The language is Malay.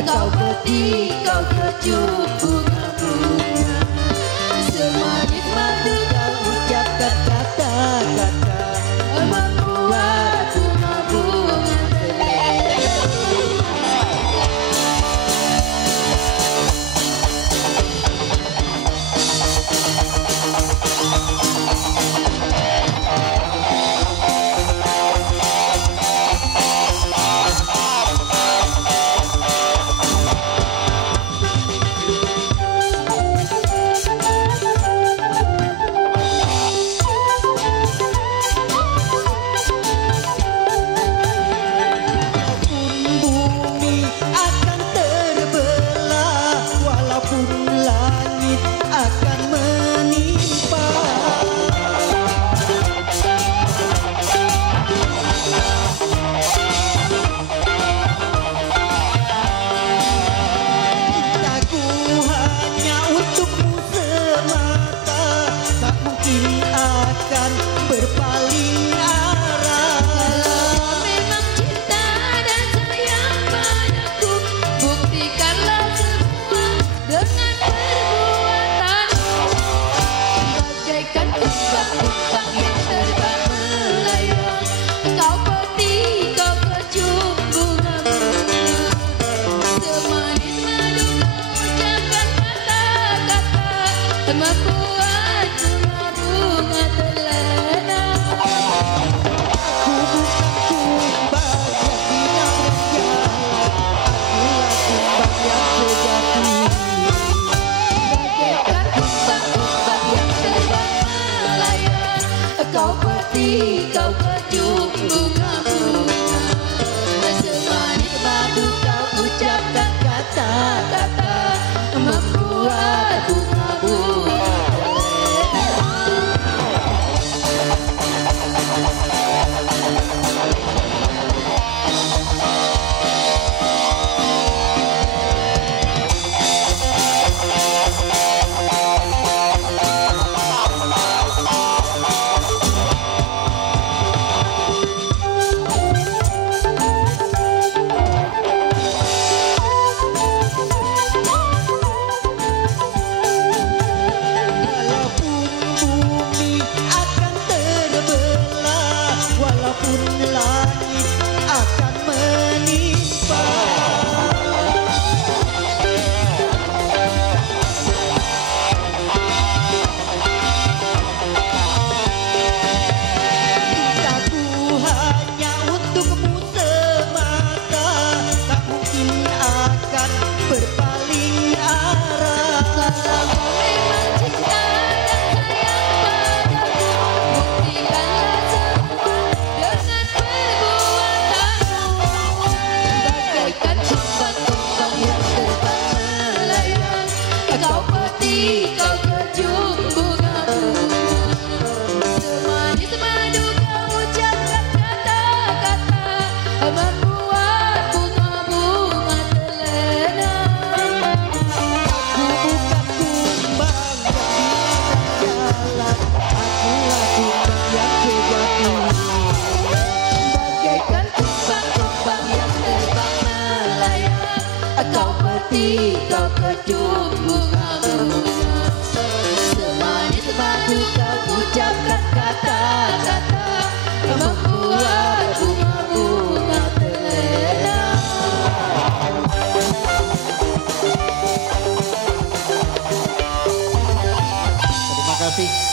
Kau peti, kau kecup bunga-bunga, semanis madu kau ucapkan kata-kata membuat bunga-bunga terlena. Membuat bunga-bunga terlena. Aku bukan kumbang yang terbang melayang, kau peti, kau kecup bunga-bunga, semanis madu kau ucapkan kata-kata membuat bunga-bunga. Kau peti, kau kecup bunga-bunga, semanis madu kau ucapkan kata-kata membuat bunga-bunga terlena. Aku bukan kumbang yang jalan, akulah kumbang yang sejati, bagaikan kumbang-kumbang yang terbang melayang. Kau peti, kau kecup bunga-bunga, semanis madu kau ucapkan kata-kata membuat bunga-bunga terlena. Terima kasih.